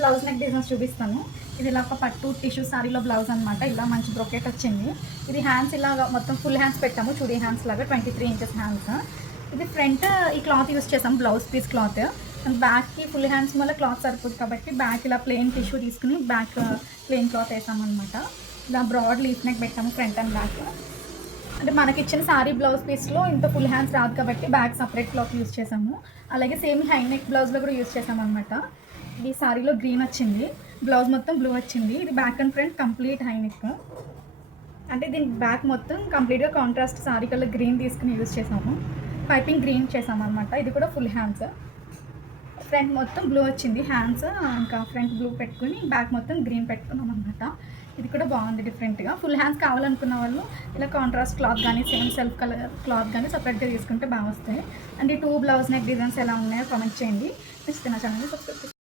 Blouse neck designs చూపిస్తాను. ఇది ఇలా ఒక పట్టు టిష్యూ సారీలో బ్లౌజ్ అనమాట. ఇలా మంచి బ్రొకెట్ వచ్చింది. ఇది హ్యాండ్స్ ఇలాగా మొత్తం ఫుల్ హ్యాండ్స్ పెట్టాము, చుడీ హ్యాండ్స్ లాగా 23 ఇంచెస్ హ్యాండ్స్. ఇది ఫ్రంట్ ఈ క్లాత్ యూస్ చేసాము, బ్లౌజ్ పీస్ క్లాత్. బ్యాక్కి ఫుల్ హ్యాండ్స్ వల్ల క్లాత్ సరిపోదు కాబట్టి బ్యాక్ ఇలా ప్లెయిన్ టిష్యూ తీసుకుని బ్యాక్ ప్లెయిన్ క్లాత్ వేసామన్నమాట. ఇలా బ్రాడ్ లీఫ్ నెక్ పెట్టాము ఫ్రంట్ అండ్ బ్యాక్. అంటే మనకి ఇచ్చిన సారీ బ్లౌజ్ పీస్లో ఇంత ఫుల్ హ్యాండ్స్ రాదు కాబట్టి బ్యాక్ సపరేట్ క్లాత్ యూస్ చేసాము. అలాగే సేమ్ హై నెక్ బ్లౌజ్లో కూడా యూస్ చేసాము అనమాట. ఇది సారీలో గ్రీన్ వచ్చింది, బ్లౌజ్ మొత్తం బ్లూ వచ్చింది. ఇది back and front complete high neck. అంటే దీని బ్యాక్ మొత్తం కంప్లీట్గా కాంట్రాస్ట్ సారీ కలర్ గ్రీన్ తీసుకుని యూస్ చేసాము. పైపింగ్ గ్రీన్ చేసాము అనమాట. ఇది కూడా ఫుల్ హ్యాండ్స్. ఫ్రంట్ మొత్తం బ్లూ వచ్చింది హ్యాండ్స్, ఇంకా ఫ్రంట్ బ్లూ పెట్టుకుని బ్యాక్ మొత్తం గ్రీన్ పెట్టుకున్నాం అనమాట. ఇది కూడా బాగుంది డిఫరెంట్గా. ఫుల్ హ్యాండ్స్ కావాలనుకున్న వాళ్ళు ఇలా కాంట్రాస్ట్ క్లాత్ కానీ సేమ్ సెల్ఫ్ కలర్ క్లాత్ కానీ సపరేట్గా తీసుకుంటే బాగా వస్తాయి. అండ్ ఈ 2 బ్లౌజ్ నెక్ డిజైన్స్ ఎలా ఉన్నాయో కామెంట్ చేయండి. నచ్చితే నా ఛానల్ని సబ్స్క్రైబ్